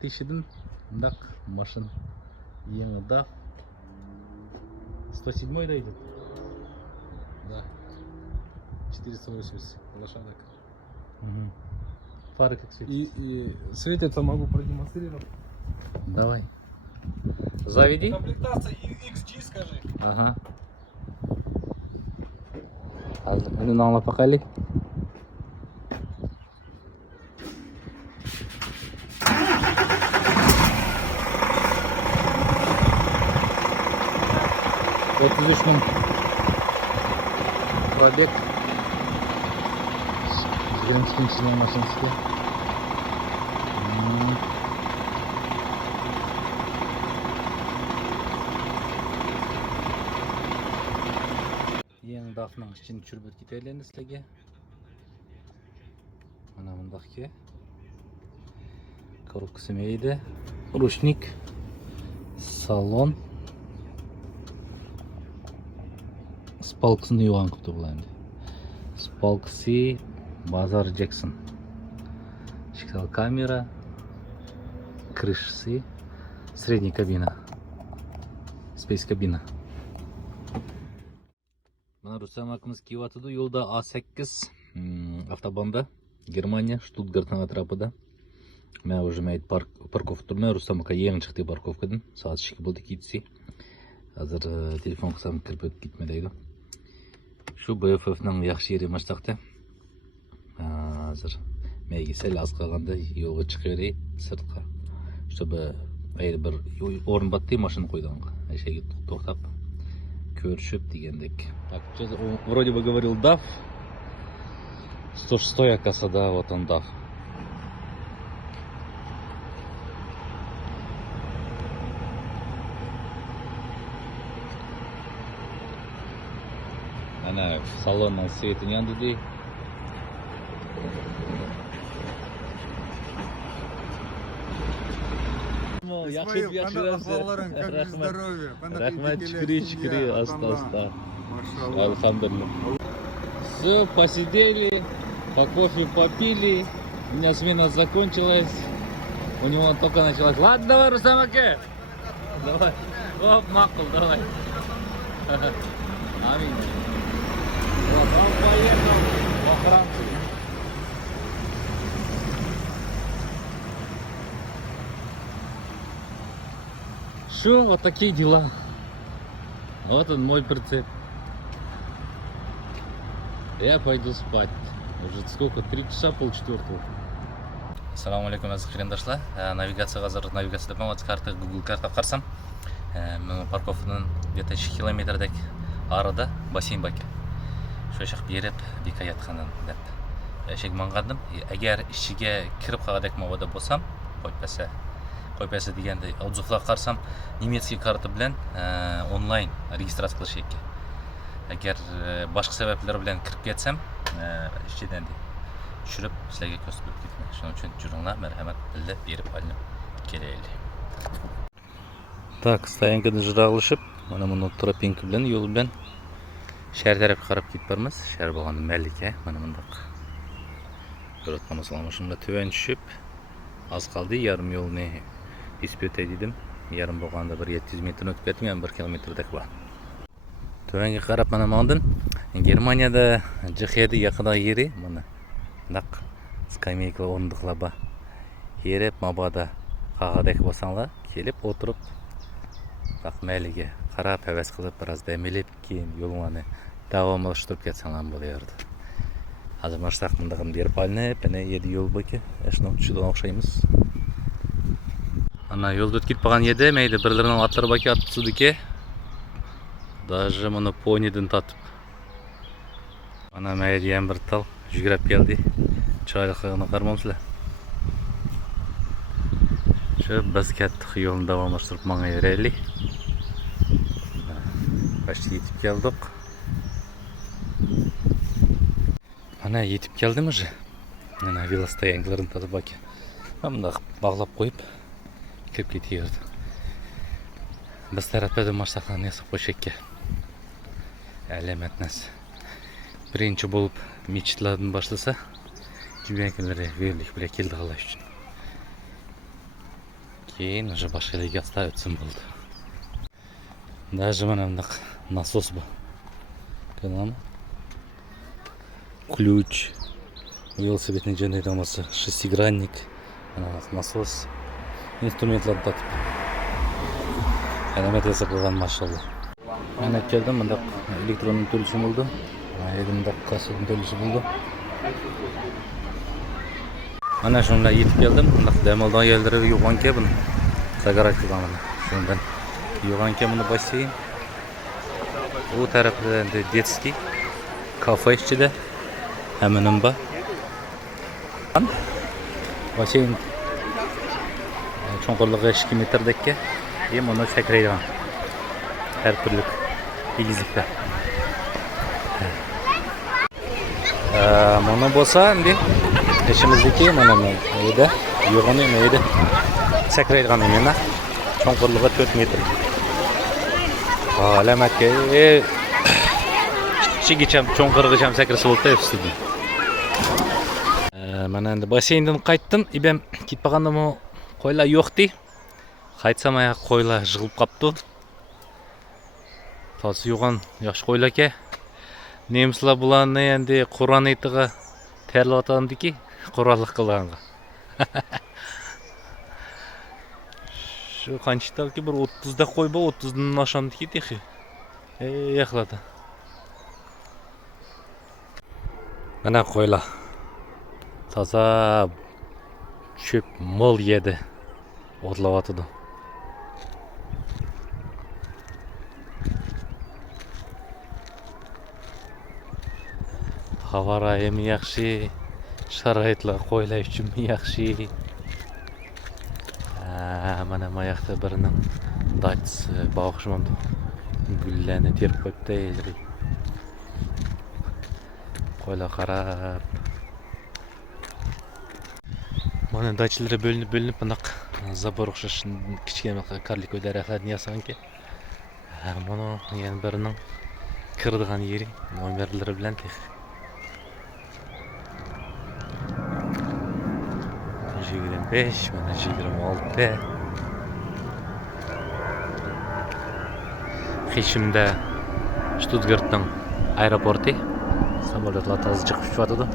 Тысячадан мындак машин ең да 107 да идет. Да. 480 лошадок. Угу. Фары как светят. И светится, могу продемонстрировать. Давай. Заведи. Комплектация XG, скажи. Ага. Önünü anlat bakalım. $33.000 пробег. С сильной машинки. Ең дафның ішін түшіріп өткетелені сілеге. Ана мұндақке. Коробкасы мейді. Ручник. Салон. Спалкысын үйған күтті бұл әнді. Спалкысы Базар Джексон. Шикал камера. Крышасы. Средняя кабина. Спейс кабина. Мына Рустам акымыз киіп атыды. Yolda A8 автобанда. Германия, Штутгартның атрапыда. Мен уже мәйт парковка тұрмай. Рустам ака ең шықты парковкадан. Сағат 2 болды кетсі. Азыр телефон қысам кіріп өтіп кетмедейді. Шу BFF-нің яқшы ері маштақты. Азыр мәйге сәл аз қалғанда yolға шығырей сыртқа. Чтобы әйір бір орын батты машин қойданға. Әшеге тоқтап көршіп дегендік. Так, вроде бы говорил DAF. 106 оказывается, да, вот он DAF. Ana salonun svetini yandı değil. Yaxşı Ахваларың, как здоровье. Рахмат, шкри, аста. Алхамдулилlah. Все, посидели, по кофе попили. У меня смена закончилась. У него только началась. Ладно, давай, Рустам ака. Давай. Оп, макул, давай. Аминь. Вот, он поехал во Францию. Что, вот такие дела. Вот он мой прицеп. Я пойду спать. Уже сколько? 3 часа, полчетвертого. Ассаламу алейкум, азиз қарындашлар. Навигация қазір навигация депем, карта, Google карта қарсам. Мен парковкадан где-то 2 километрдек арыда бассейн баке. Шошақ беріп, бека ятқанын деп. Шек маңғадым. Әгер ішіге кіріп қағадек мавада болсам, қойпасы дегенде отзывлар қарсам, немецкий карта білен онлайн регистрация қылыш еке. Әгер башқа себеплер білен кіріп кетсем, ішеден де жүріп, сілеге көстіп кетмей. Шының үшін жүріңлар, мәрхәмет білді беріп алынып келейлі. Так, стоянкада жырағылышып, мұны тропинка білен, yol білен шәр тәрәп қарап кет бармыз. Шәр болғанды мәлік, мұны мұндақ. Көрітқаны саламышымда төен түшіп, аз қалды, ярым yolны испет едім. Ярым болғанда бір 700 метр өтіп кеттім, 1 километрдек бар. Төенге қарап мұны маңдын. Германияда жықеді яқыда ері, мұны дақ скамейкалы орындықла ба. Еріп, мабада қағадек болсаңла, келіп, отырып, дақ мәліге қарап, әвәс қылып, біраз дәмелеп, кейін yolуаны давамыл ұштырып кетсаңлан бұл ерді. Азыр маштақ мұндағын беріп алынып, әне еді yol бөке, әшінің түшіді оқшаймыз. Ана yolda өткет баған еді, мәйді бірлерінің атлар бәке атпысыды ке. Даже мұны пониден татып. Ана мәйді ең бір тал, жүгіріп келді. Чайлықығыны қармамсылы. Şu biz kettik yolunu davamlaştırıp bana yereli. Başta yetip geldik. Ana yetip geldi mi? Ana velostoyankaların tadı bak. Ben de bağlap koyup kirip ketiyordu. Biz tarafta maçlardan nesip koşekke. Alamet nas. Birinci bulup miçitlerden başlasa, cübenkelere verirlik bile keldi Allah için. Keyin уже boshqa yerga оставить etsin bo'ldi. Даже mana bunaqa nasos bor. Ko'rdingmi? Ключ. Велосипедni jo'naydigan bo'lsa, шестигранник, nasos, instrumentlar tatib. Harakat yasab qo'ygan mashallah. Men keldim, bunda elektronning to'lishi bo'ldi. Elimda kasetning to'lishi bo'ldi. Mana shunday yetib keldim. Bunda dam olgan yerlari yo'g'onka buni. Zagarat qilganman. Shundan yo'g'onka buni basseyn. Bu tarafda детский kafe ichida hamanim bor. Basseyn cho'nqirligi 2 metrdagi. Mana sakraydigan. Her türlü egizlikler. Mana bo'lsa endi ishimizdagi mana bu yerda yo'g'oni neydi? Sakraydigan emena. Cho'nqirligi 4 metr. Alamatga kichigacham cho'nqirg'icham sakrasa bo'ldi ustida. Mana endi basseyndan qaytdim. İbem ketpaganda bu qo'ylar yo'qdi. Qaytsam aya qo'ylar yig'ilib qopti. Tosi yo'g'on yosh qo'ylar aka. Nemislar bularni endi Qur'on aytiga terlatamdiki, qurollik qilganga. Shu qanchitaki bir 30 da qo'y bor, 30 dan oshamdiki texi. Yaxladi. Mana qo'ylar. Toza chöp mol yedi. O'tlayotdi. Havo rayimi yaxshi, sharoitlar qo'ylar uchun yaxshi. Mana bu yoqda birining dachasi bag'ishmamdi. Gullarni terib qo'yibdi. Qo'ylar qarab. Mana dachlari bo'linib bunaqa zabor o'xshash kichkina karlikoy daraxtlarni yasanki. Mana yana birining kirdigan yeri nomerlari bilan tex. 25, mana 26. Qishimda Stuttgartning aeroporti samolyotlar toza chiqib tushadi.